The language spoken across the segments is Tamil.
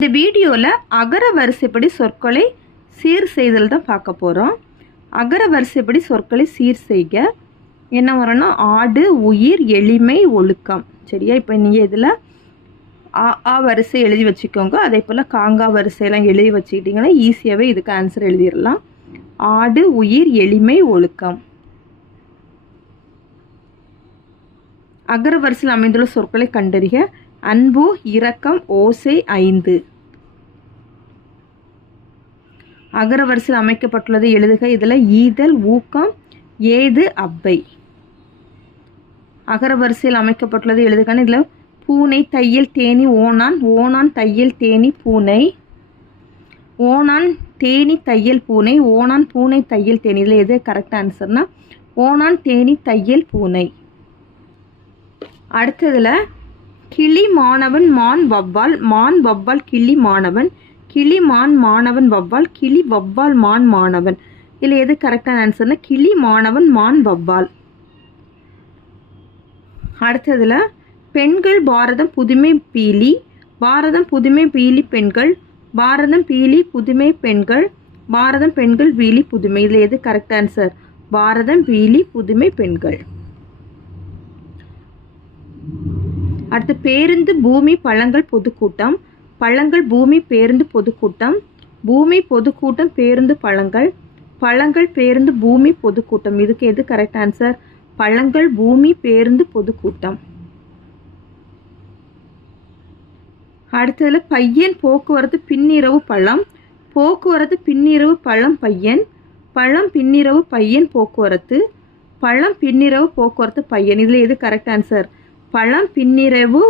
இந்த வீடியோவில் அகர வரிசைப்படி சொற்களை சீர் செய்தல் தான் பார்க்க போகிறோம். அகர வரிசைப்படி சொற்களை சீர் செய்க என்ன வரும்னா ஆடு, உயிர், எளிமை, ஒழுக்கம். சரியா? இப்போ நீங்கள் இதில் ஆ வரிசை எழுதி வச்சுக்கோங்க. அதே போல் காங்கா வரிசையெல்லாம் எழுதி வச்சுக்கிட்டிங்கன்னா ஈஸியாகவே இதுக்கு ஆன்சர் எழுதிடலாம். ஆடு, உயிர், எளிமை, ஒழுக்கம். அகர வரிசையில் அமைந்துள்ள சொற்களை கண்டறிக. அன்பு, இரக்கம், ஓசை, 5. அகர வரிசையில் அமைக்கப்பட்டுள்ளது எழுதுக. இதில் ஈதல், ஊக்கம், ஏது, அவ்வை. அகர வரிசையில் அமைக்கப்பட்டுள்ளது எழுதுகன்னு இதில் பூனை, தையல், தேனி, ஓணான். ஓணான், தையல், தேனி, பூனை. ஓணான், தேனி, தையல், பூனை. ஓணான், பூனை, தையல், தேனி. இதில் எது கரெக்ட் ஆன்சர்னா ஓணான், தேனி, தையல், பூனை. அடுத்ததில் கிளி, மாணவன், மான், வவ்வால். மான், வவ்வால், கிளி, மாணவன். கிளி, மான், மாணவன், வவ்வால். கிளி, வவ்வால், மான், மாணவன். இதில் எது கரெக்டான ஆன்சர்னா கிளி, மாணவன், மான், வவ்வால். அடுத்ததில் பெண்கள், பாரதம், புதுமை, பீலி. பாரதம், புதுமை, பீலி, பெண்கள். பாரதம், பீலி, புதுமை, பெண்கள். பாரதம், பெண்கள், பீலி, புதுமை. இதில் எது கரெக்ட் ஆன்சர்? பாரதம், பீலி, புதுமை, பெண்கள். அடுத்து பேருந்து, பூமி, பழங்கள், பொதுக்கூட்டம். பழங்கள், பூமி, பேருந்து, பொதுக்கூட்டம். பூமி, பொதுக்கூட்டம், பேருந்து, பழங்கள். பழங்கள், பேருந்து, பூமி, பொதுக்கூட்டம். இதுக்கு எது கரெக்ட் ஆன்சர்? பழங்கள், பூமி, பேருந்து, பொதுக்கூட்டம். அடுத்ததுல பையன், போக்குவரத்து, பின்னிரவு, பழம். போக்குவரத்து, பின்னிரவு, பழம், பையன். பழம், பின்னிரவு, பையன், போக்குவரத்து. பழம், பின்னிரவு, போக்குவரத்து, பையன். இதில் எது கரெக்ட் ஆன்சர்? பழம், பின்னிரவு,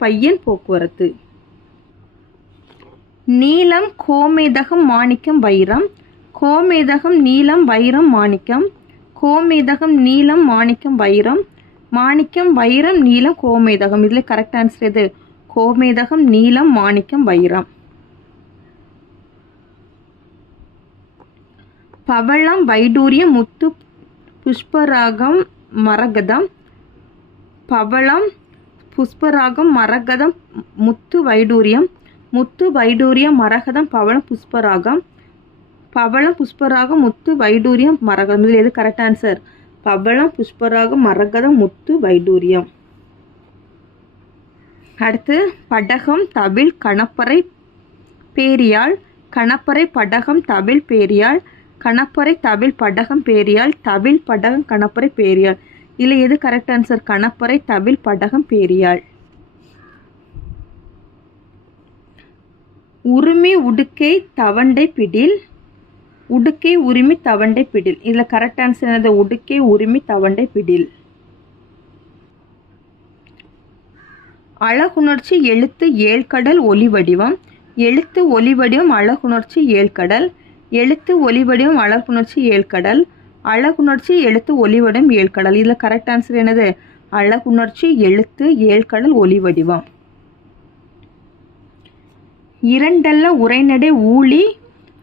பையன், போக்குவரத்து. நீலம், கோமேதகம், மாணிக்கம், வைரம். கோமேதகம், நீலம், வைரம், மாணிக்கம். கோமேதகம், நீலம், மாணிக்கம், வைரம். மாணிக்கம், வைரம், நீலம், கோமேதகம். இதில் கரெக்ட் ஆன்சர் எது? கோமேதகம், நீலம், மாணிக்கம், வைரம். பவளம், வைடூரியம், முத்து, புஷ்பராகம், மரகதம். பவளம், புஷ்பராகம், மரகதம், முத்து, வைடூரியம். முத்து, வைடூரியம், மரகதம், பவளம், புஷ்பராகம். பவளம், புஷ்பராகம், முத்து, வைடூரியம், மரகதம். இதில் எது கரெக்ட் ஆன்சர்? பவளம், புஷ்பராகம், மரகதம், முத்து, வைடூரியம். அடுத்து படகம், தவில், கணப்பறை, பேரியாழ். கணப்பறை, படகம், தவில், பேரியாழ். கணப்பறை, தவில், படகம், பேரியாழ். தவில், படகம், கணப்பறை, பேரியாழ். இதில் எது கரெக்ட் ஆன்சர்? கணப்பறை, தவில், படகம், பேரியாழ். உரிமை, உடுக்கை, தவண்டை, பிடில். உடுக்கை, உரிமை, தவண்டை, பிடில். இதில் கரெக்ட் ஆன்சர் என்னது? உடுக்கை, உரிமை, தவண்டை, பிடில். அழகுணர்ச்சி, எழுத்து, ஏழ்கடல், ஒலி வடிவம். எழுத்து, ஒலி வடிவம், அழகுணர்ச்சி, ஏழ்கடல். எழுத்து, ஒலி வடிவம், அழகுணர்ச்சி, ஏழ்கடல். அழகுணர்ச்சி, எழுத்து, ஒலி வடிவம், ஏழ்கடல். இதில் கரெக்ட் ஆன்சர் என்னது? அழகுணர்ச்சி, எழுத்து, ஏழ்கடல், ஒலி வடிவம். இரண்டல்ல உரைநடை, ஊழி,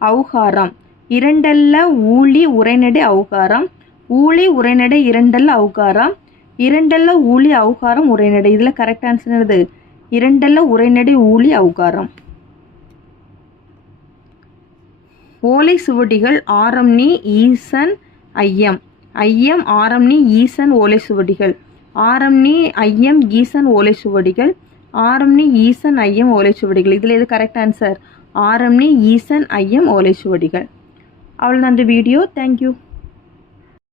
அவுகாரம். இரண்டல்ல ஊழி, உரைநடை, அவுகாரம். ஊழி, உரைநடை, இரண்டல்ல அவுகாரம். இரண்டல்ல ஊழி, அவுகாரம், உரைநடை. இதில் கரெக்ட் ஆன்சர் என்னது? இரண்டல்ல உரைநடை, ஊழி, அவுகாரம். ஓலை சுவடிகள், ஆரம் நீ, ஈசன், ஐயம். ஐயம், ஆரம் நீ, ஈசன், ஓலை சுவடிகள். ஆரம் நீ, ஐயம், ஈசன், ஓலை சுவடிகள். ஆரம் நீ, ஈசன், ஐயம், ஓலை சுவடிகள். இதில் எது கரெக்ட் ஆன்சர்? ஆரம் நீ, ஈசன், ஐயம், ஓலை சுவடிகள். அவ்வளோதான் அந்த வீடியோ. தேங்க்யூ.